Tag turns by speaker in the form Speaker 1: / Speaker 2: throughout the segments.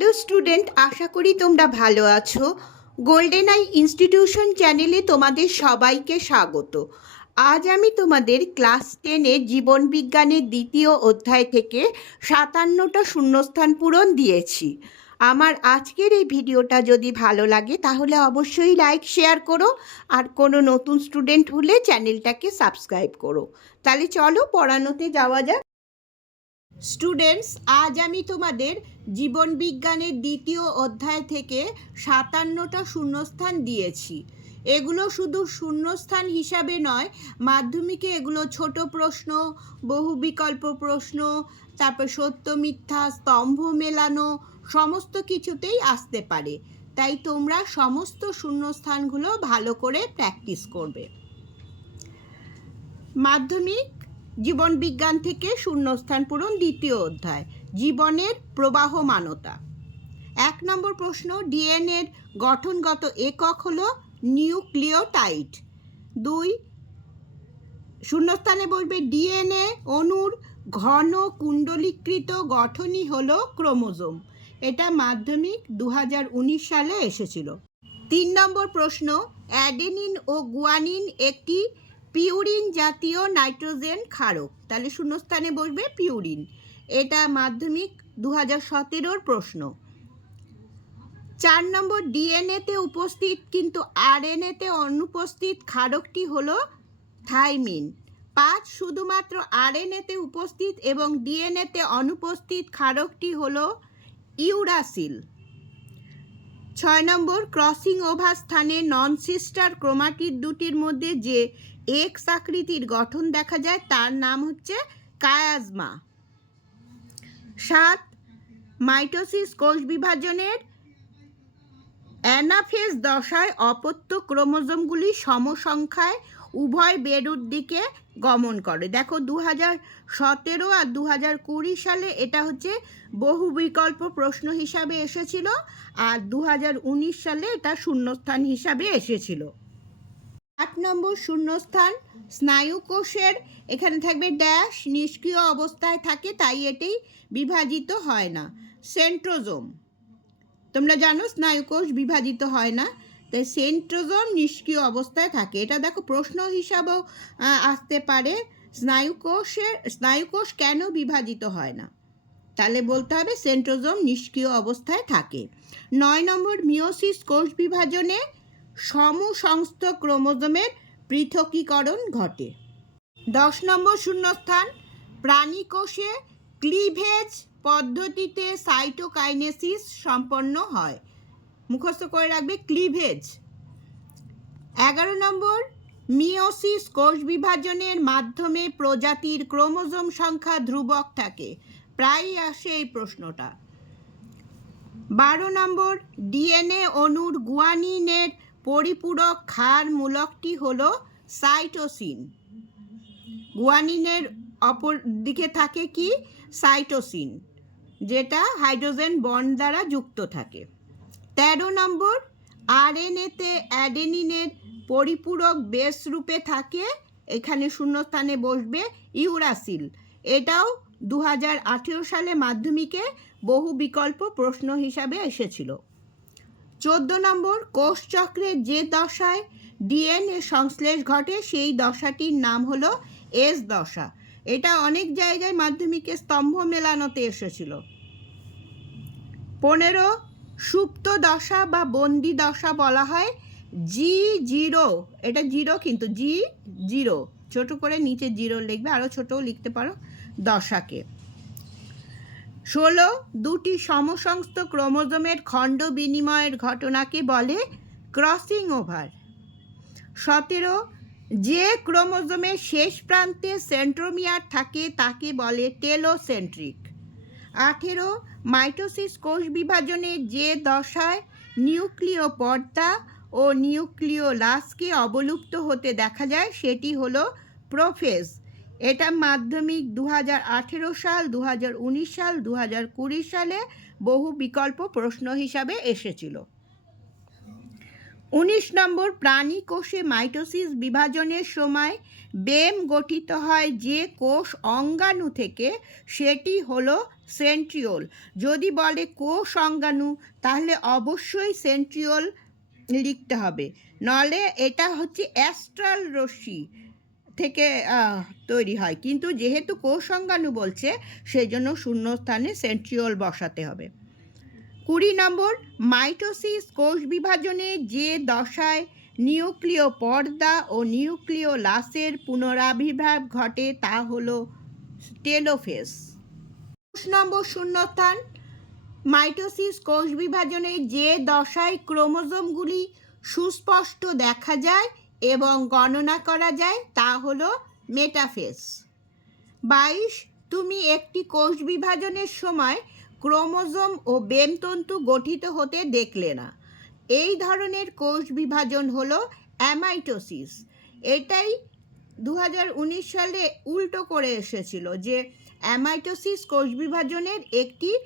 Speaker 1: Hello student, আশা করি তোমরা ভালো আছো। গোল্ডেন আই ইনস্টিটিউশন চ্যানেলে তোমাদের সবাইকে স্বাগত। আজ আমি তোমাদের ক্লাস টেনের জীবন বিজ্ঞানের দ্বিতীয় অধ্যায় থেকে সাতান্নটা শূন্যস্থান পূরণ দিয়েছি। আমার আজকের এই ভিডিওটা যদি ভালো লাগে, তাহলে অবশ্যই লাইক, শেয়ার করো আর কোনো নতুন স্টুডেন্ট হলে চ্যানেলটাকে সাবস্ক্রাইব করো। তাহলে চলো পড়ানোতে যাওয়া যাক। স্টুডেন্টস, আজ আমি তোমাদের জীবন বিজ্ঞানের দ্বিতীয় অধ্যায় থেকে সাতান্নটা শূন্যস্থান দিয়েছি। এগুলো শুধু শূন্যস্থান হিসাবে নয়, মাধ্যমিকে এগুলো ছোট প্রশ্ন, বহু বিকল্প প্রশ্ন, তারপর সত্য, মিথ্যা, স্তম্ভ মেলানো, সমস্ত কিছুতেই আসতে পারে। তাই তোমরা সমস্ত শূন্যস্থানগুলো ভালো করে প্র্যাকটিস করবে। মাধ্যমিক জীবন বিজ্ঞান থেকে শূন্যস্থান পূরণ দ্বিতীয় অধ্যায়, জীবনের প্রবাহমানতা। এক নম্বর প্রশ্ন ডিএনএর গঠনগত একক হলো নিউক্লিওটাইড। দুই, শূন্যস্থানে বলবে ডিএনএ অণুর ঘন কুণ্ডলীকৃত গঠনই হলো ক্রোমোজোম। এটা মাধ্যমিক দু হাজার উনিশ সালে এসেছিল। তিন নম্বর প্রশ্ন, অ্যাডেনিন ও গুয়ানিন একটি পিউরিন জাতীয় নাইট্রোজেন ক্ষারক। তাহলে শূন্যস্থানে বসবে পিউরিন। এটা মাধ্যমিক দু হাজার সতেরোর প্রশ্ন। চার নম্বর ডিএনএতে উপস্থিত, কিন্তু আরএনএতে অনুপস্থিত ক্ষারকটি হলো থাইমিন। পাঁচ শুধুমাত্র আরএনএতে উপস্থিত এবং ডিএনএতে অনুপস্থিত ক্ষারকটি হলো ইউরাসিল। ছয় নম্বর ক্রসিং ওভার স্থানে নন সিস্টার ক্রোমাটিড দুটির মধ্যে যে এক্স আকৃতির গঠন দেখা যায়, তার নাম হচ্ছে কায়াজমা সাত মাইটোসিস কোষ বিভাজনের অ্যানাফেজ দশায় অপত্য ক্রোমোজোমগুলি সমসংখ্যায় উভয় বেরুর দিকে গমন করে। দেখো দু হাজার সতেরো আর দু হাজার কুড়ি সালে এটা হচ্ছে বহু বিকল্প প্রশ্ন হিসাবে এসেছিল আর দু হাজার উনিশ সালে এটা শূন্যস্থান হিসাবে এসেছিল। আট নম্বর শূন্যস্থান, স্নায়ুকোষের, এখানে থাকবে ড্যাশ, নিষ্ক্রিয় অবস্থায় থাকে, তাই এটি বিভাজিত হয় না। সেন্ট্রোজোম, তোমরা জানো স্নায়ুকোষ বিভাজিত হয় না। তাই সেন্ট্রোজোম নিষ্ক্রিয় অবস্থায় থাকে। এটা দেখো প্রশ্ন হিসাবেও আসতে পারে। স্নায়ুকোষের, স্নায়ুকোষ কেন বিভাজিত হয় না? তাহলে বলতে হবে সেন্ট্রোজোম নিষ্ক্রিয় অবস্থায় থাকে। নয় নম্বর মিওসিস কোষ বিভাজনে সমসংস্থ ক্রোমোজোমের পৃথকীকরণ ঘটে। দশ নম্বর শূন্যস্থান প্রাণী কোষে ক্লিভেজ পদ্ধতিতে সাইটোকাইনেসিস সম্পন্ন হয়। মুখস্থ করে রাখবে ক্লিভেজ এগারো নম্বর মিওসিস কোষ বিভাজনের মাধ্যমে প্রজাতির ক্রোমোজোম সংখ্যা ধ্রুবক থাকে। প্রায়ই আসে এই প্রশ্নটা। বারো নম্বর, ডিএনএ অণুর গুয়ানিনের পরিপূরক ক্ষার মূলকটি হল সাইটোসিন। গুয়ানিনের অপর দিকে থাকে কি? সাইটোসিন, যেটা হাইড্রোজেন বন্ড দ্বারা যুক্ত থাকে। তেরো নম্বর, আরএনএতে অ্যাডেনিনের পরিপূরক বেস রূপে থাকে, এখানে শূন্যস্থানে বসবে ইউরাসিল। এটাও দু হাজার আঠেরো সালে মাধ্যমিকে বহু বিকল্প প্রশ্ন হিসাবে এসেছিল। চোদ্দ নম্বর, কোষচক্রের যে দশায় ডিএনএ সংশ্লেষ ঘটে, সেই দশাটির নাম হলো এস দশা। এটা অনেক জায়গায় মাধ্যমিকে স্তম্ভ মেলানোতে এসেছিল। পনেরো সুপ্ত দশা বা বন্দি দশা বলা হয় জি জিরো। এটা জিরো কিন্তু জি জিরো। ছোট করে নিচে জিরো লিখবে আরও ছোটও লিখতে পারো দশাকে। ষোলো, দুটি সমসংস্থ ক্রোমোজোমের খণ্ড বিনিময়ের ঘটনাকে বলে ক্রসিং ওভার। সতেরো, যে ক্রোমোজোমের শেষ প্রান্তে সেন্ট্রোমিয়ার থাকে তাকে বলে টেলোসেন্ট্রিক। আঠেরো মাইটোসিস কোষ বিভাজনের যে দশায় নিউক্লিয় পর্দা ও নিউক্লিওলাসকে অবলুপ্ত হতে দেখা যায়, সেটি হলো প্রোফেস এটা মাধ্যমিক দু হাজার আঠেরো সাল দু হাজার উনিশ সাল দু হাজার কুড়ি সালে বহু বিকল্প প্রশ্ন হিসাবে এসেছিল। উনিশ নম্বর, প্রাণী কোষে মাইটোসিস বিভাজনের সময় বেম গঠিত হয় যে কোষ অঙ্গাণু থেকে, সেটি হলো সেন্ট্রিওল। যদি বলে কোষ অঙ্গাণু, তাহলে অবশ্যই সেন্ট্রিওল লিখতে হবে। নলে এটা হচ্ছে অ্যাস্ট্রাল রশ্মি থেকে তৈরি হয়। কিন্তু যেহেতু কোষ অঙ্গাণু বলছে সেই জন্য শূন্যস্থানে সেন্ট্রিওল বসাতে হবে। কুড়ি নম্বর, মাইটোসিস কোষ বিভাজনে যে দশায় নিউক্লিয় পর্দা ও নিউক্লিয় লাসের পুনরাবির্ভাব ঘটে তা হল টেলোফেস একুশ নম্বর শূন্যস্থান, মাইটোসিস কোষ বিভাজনে যে দশায় ক্রোমোজোমগুলি সুস্পষ্ট দেখা যায় এবং গণনা করা যায় তা হলো মেটাফেস। বাইশ, তুমি একটি কোষ বিভাজনের সময় ক্রোমোজোম ও বেমতন্তু গঠিত হতে দেখলে না। এই ধরনের কোষ বিভাজন হলো অ্যামাইটোসিস। এটাই দু হাজার উনিশ সালে উল্টো করে এসেছিল যে অ্যামাইটোসিস কোষ বিভাজনের একটি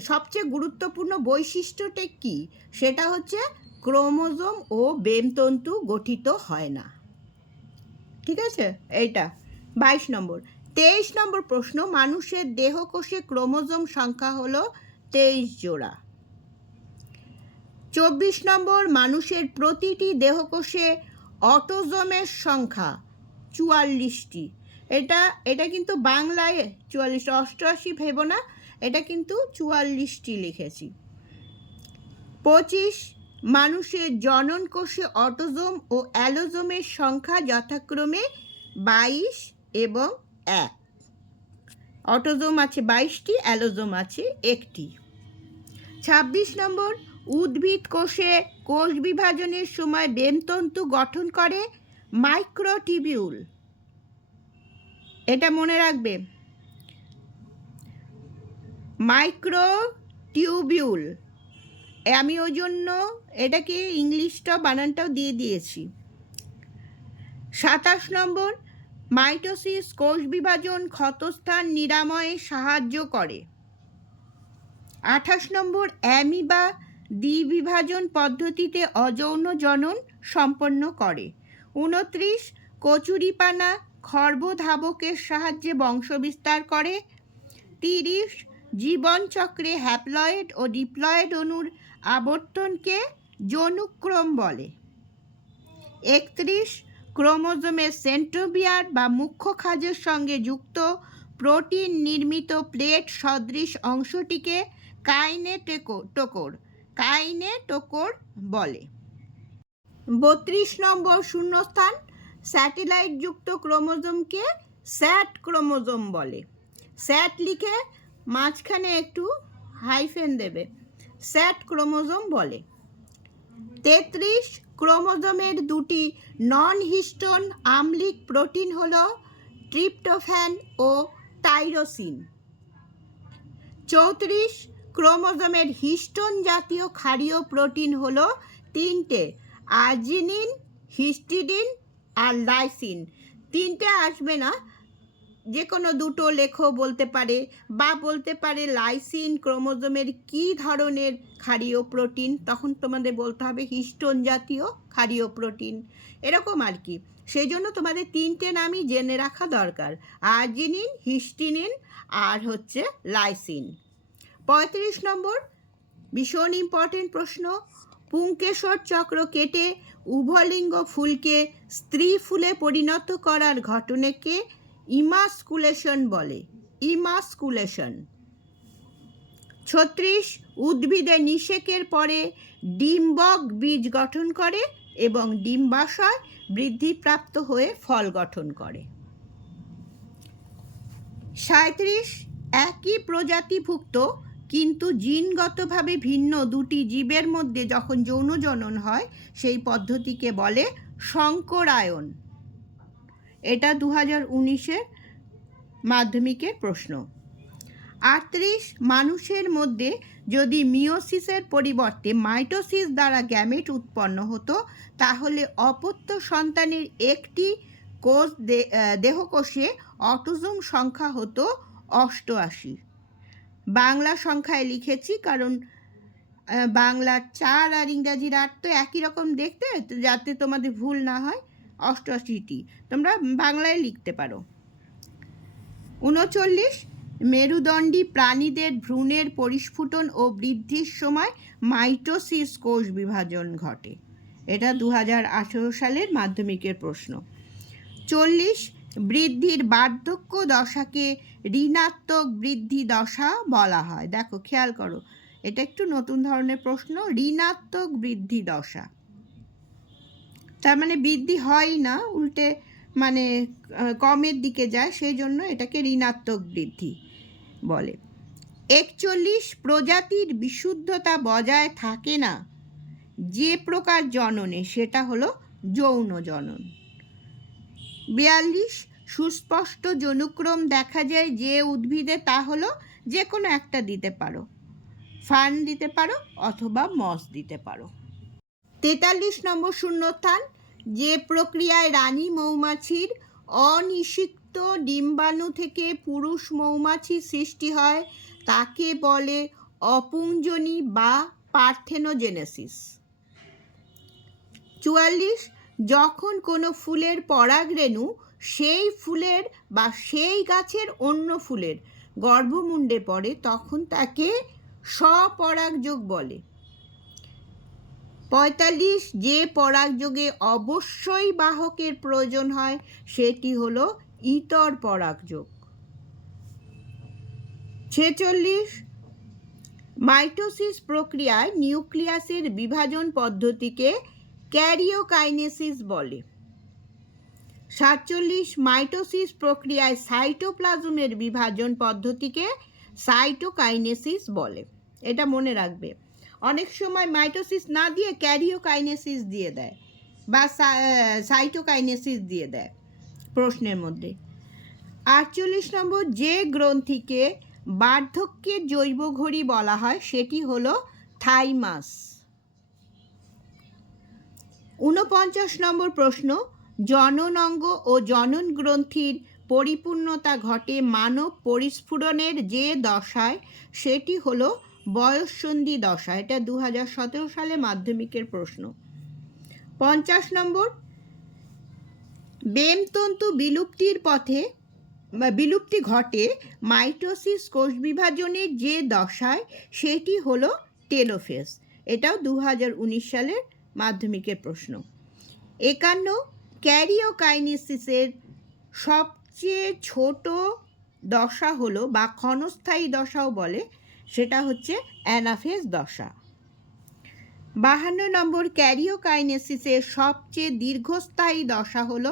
Speaker 1: সবচেয়ে গুরুত্বপূর্ণ বৈশিষ্ট্যটা কি? সেটা হচ্ছে ক্রোমোজোম ও বেমতন্তু গঠিত হয় না। ঠিক আছে? এইটা। বাইশ নম্বর। তেইশ নম্বর প্রশ্ন, মানুষের দেহকোষে ক্রোমোজোম সংখ্যা হল তেইশ জোড়া। চব্বিশ নম্বর, মানুষের প্রতিটি দেহকোষে অটোজোমের সংখ্যা চুয়াল্লিশটি। এটা এটা কিন্তু বাংলায় চুয়াল্লিশ, অষ্টআশি ভেবো না, এটা কিন্তু চুয়াল্লিশটি লিখেছি। পঁচিশ, মানুষের জনন কোষে অটোজোম ও অ্যালোজোমের সংখ্যা যথাক্রমে বাইশ এবং এক। অটোজোম আছে বাইশটি, অ্যালোজোম আছে একটি। ছাব্বিশ নম্বর, উদ্ভিদ কোষে কোষ বিভাজনের সময় বেমতন্তু গঠন করে মাইক্রোটিবিউল। এটা মনে রাখবে। মাইক্রো টিউবিউল আমি ওই জন্য এটাকে ইংলিশটা বানানটাও দিয়ে দিয়েছি। সাতাশ নম্বর মাইটোসিস কোষ বিভাজন ক্ষতস্থান নিরাময়ে সাহায্য করে। আঠাশ নম্বর, অ্যামিবা দ্বিবিভাজন পদ্ধতিতে অযৌন জনন সম্পন্ন করে। উনত্রিশ, কচুরিপানা খর্বধাবকের সাহায্যে বংশবিস্তার করে। তিরিশ, জীবনচক্রে হ্যাপ্লয়েড ও ডিপ্লয়েড অণুর আবর্তনকে যৌনুক্রম বলে। একত্রিশ ক্রোমোজোমের সেন্ট্রোবিয়ার বা মুখ্য খাজের সঙ্গে যুক্ত প্রোটিন নির্মিত প্লেট সদৃশ অংশটিকে কাইনেটেকো টোকর কাইনেটোকোর বলে। বত্রিশ নম্বর শূন্যস্থান স্যাটেলাইট যুক্ত ক্রোমোজোমকে স্যাট ক্রোমোজোম বলে। স্যাট লিখে মাঝখানে একটু হাইফেন দেবে। স্যাট ক্রোমোজোম বলে। তেত্রিশ ক্রোমোজোমের দুটি নন হিস্টোন আম্লিক প্রোটিন হল ট্রিপ্টোফ্যান ও টাইরোসিন চৌত্রিশ, ক্রোমোজোমের হিস্টোন জাতীয় ক্ষারীয় প্রোটিন হল তিনটে, আর্জিনিন, হিস্টিডিন আর লাইসিন। তিনটে আসবে না যে কোনো দুটো লেখো বলতে পারে বা বলতে পারে লাইসিন ক্রোমোজোমের কি ধরনের ক্ষারীয় প্রোটিন, তখন তোমাদের বলতে হবে হিস্টোন জাতীয় ক্ষারীয় প্রোটিন। এরকম আর কি। সেই জন্য তোমাদের তিনটে নামই জেনে রাখা দরকার। আর্জিনিন, হিস্টিনিন আর হচ্ছে লাইসিন। পঁয়ত্রিশ নম্বর, ভীষণ ইম্পর্টেন্ট প্রশ্ন। পুংকেশর চক্র কেটে উভলিঙ্গ ফুলকে স্ত্রী ফুলে পরিণত করার ঘটনাকে ইমাস্কুলেশন বলে, ইমাস্কুলেশন। ছত্রিশ, উদ্ভিদে নিষেকের পরে ডিম্বক বীজ গঠন করে এবং ডিম্বাশয় বৃদ্ধিপ্রাপ্ত হয়ে ফল গঠন করে। সাঁত্রিশ একই প্রজাতিভুক্ত কিন্তু জিনগতভাবে ভিন্ন দুটি জীবের মধ্যে যখন যৌন জনন হয়, সেই পদ্ধতিকে বলে শঙ্করায়ন। এটা দু হাজার উনিশের মাধ্যমিকের প্রশ্ন। আটত্রিশ, মানুষের মধ্যে যদি মিওসিসের পরিবর্তে মাইটোসিস দ্বারা গ্যামেট উৎপন্ন হতো, তাহলে অপত্য সন্তানের একটি কোষ দেহকোষে অটোজোম সংখ্যা হতো অষ্টআশি। বাংলা সংখ্যায় লিখেছি কারণ বাংলার চার আর ইংরাজির আট তো একই রকম দেখতে, যাতে তোমাদের ভুল না হয়। অষ্টআশিটি। তোমরা বাংলায় লিখতে পারো। উনচল্লিশ, মেরুদণ্ডী প্রাণীদের ভ্রূণের পরিস্ফুটন ও বৃদ্ধির সময় মাইটোসিস কোষ বিভাজন ঘটে। এটা দু হাজার আঠেরো সালের মাধ্যমিকের প্রশ্ন। চল্লিশ, বৃদ্ধির বার্ধক্য দশাকে ঋণাত্মক বৃদ্ধি দশা বলা হয়। দেখো, খেয়াল করো, এটা একটু নতুন ধরনের প্রশ্ন। ঋণাত্মক বৃদ্ধি দশা। তার মানে বৃদ্ধি হয় না, উল্টে মানে কমের দিকে যায়, সেই জন্য এটাকে ঋণাত্মক বৃদ্ধি বলে। একচল্লিশ প্রজাতির বিশুদ্ধতা বজায় থাকে না। যে প্রকার জননে, সেটা হলো যৌন জনন। বিয়াল্লিশ সুস্পষ্ট জনুক্রম দেখা যায় যে উদ্ভিদে, তা হলো যে কোনো একটা দিতে পারো। ফান দিতে পারো অথবা মস দিতে পারো। তেতাল্লিশ নম্বর শূন্যস্থান, যে প্রক্রিয়ায় রানী মৌমাছির অনিষিক্ত ডিম্বাণু থেকে পুরুষ মৌমাছি সৃষ্টি হয়, তাকে বলে অপুঞ্জনী বা পার্থেনোজেনেসিস। চুয়াল্লিশ, যখন কোনো ফুলের পরাগরেণু সেই ফুলের বা সেই গাছের অন্য ফুলের গর্ভমুণ্ডে পড়ে, তখন তাকে স্বপরাগযোগ বলে। পঁয়তাল্লিশ যে পরাগযোগে অবশ্যই বাহকের প্রয়োজন হয়, সেটি হলো ইতর পরাগযোগ ছেচল্লিশ, মাইটোসিস প্রক্রিয়ায় নিউক্লিয়াসের বিভাজন পদ্ধতিকে ক্যারিওকাইনেসিস বলে। সাতচল্লিশ, মাইটোসিস প্রক্রিয়ায় সাইটোপ্লাজমের বিভাজন পদ্ধতিকে সাইটোকাইনেসিস বলে। এটা মনে রাখবে। অনেক সময় মাইটোসিস না দিয়ে ক্যারিওকাইনেসিস দিয়ে দেয় বা সাইটোকাইনেসিস দিয়ে দেয় প্রশ্নের মধ্যে। আটচল্লিশ নম্বর যে গ্রন্থিকে বার্ধক্যের জৈব ঘড়ি বলা হয় সেটি হলো থাইমাস। ঊনপঞ্চাশ নম্বর প্রশ্ন, জনন অঙ্গ ও জনন গ্রন্থির পরিপূর্ণতা ঘটে মানব পরিস্ফুরণের যে দশায়, সেটি হলো বয়ঃসন্ধি দশা, এটা দু হাজার সতেরো সালে মাধ্যমিকের প্রশ্ন। পঞ্চাশ নম্বর, বেমতন্তু বিলুপ্তির পথে বিলুপ্তি ঘটে মাইটোসিস কোষ বিভাজনের যে দশায়, সেটি হলো টেলোফেস। এটাও দু হাজার উনিশ সালের মাধ্যমিকের প্রশ্ন। একান্ন, ক্যারিওকাইনেসিসের সবচেয়ে ছোট দশা হলো, বা ক্ষণস্থায়ী দশাও বলে সেটা হচ্ছে অ্যানাফেজ দশা। বাহান্ন নম্বর ক্যারিওকাইনেসিসের সবচেয়ে দীর্ঘস্থায়ী দশা হল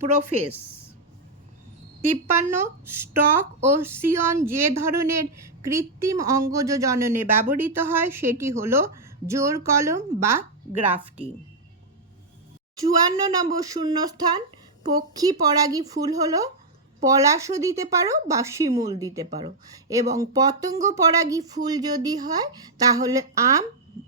Speaker 1: প্রোফেস। তিপ্পান্ন, স্টক ও সিয়ন যে ধরনের কৃত্রিম অঙ্গজ জননে ব্যবহৃত হয়, সেটি হল জোর কলম বা গ্রাফটিং। চুয়ান্ন নম্বর শূন্যস্থান, পক্ষী পরাগী ফুল হলো পলাশও দিতে পারো বা শিমুল দিতে পারো। এবং পতঙ্গ পরাগী ফুল যদি হয়, তাহলে আম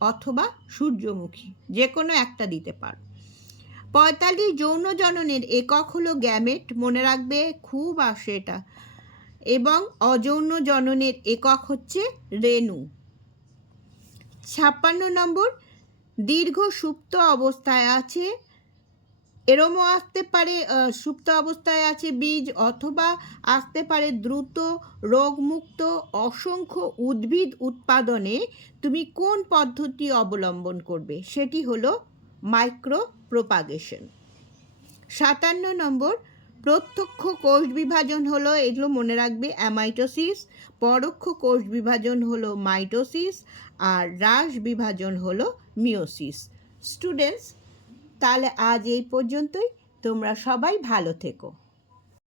Speaker 1: অথবা সূর্যমুখী যে কোনো একটা দিতে পারো। পঁয়তাল্লিশ যৌন জননের একক হলো গ্যামেট, মনে রাখবে, খুব আসে এটা। এবং অযৌন জননের একক হচ্ছে রেণু। ছাপ্পান্ন নম্বর, দীর্ঘ সুপ্ত অবস্থায় আছে এরমও আসতে পারে সুপ্ত অবস্থায় আছে বীজ অথবা আসতে পারে দ্রুত রোগমুক্ত অসংখ্য উদ্ভিদ উৎপাদনে তুমি কোন পদ্ধতি অবলম্বন করবে? সেটি হলো মাইক্রো প্রোপাগেশন সাতান্ন নম্বর, প্রত্যক্ষ কোষ বিভাজন হলো, এগুলো মনে রাখবে অ্যামাইটোসিস পরোক্ষ কোষ বিভাজন হলো মাইটোসিস আর হ্রাস বিভাজন হলো মিওসিস স্টুডেন্টস তাহলে আজ এই পর্যন্তই। তোমরা সবাই ভালো থেকো।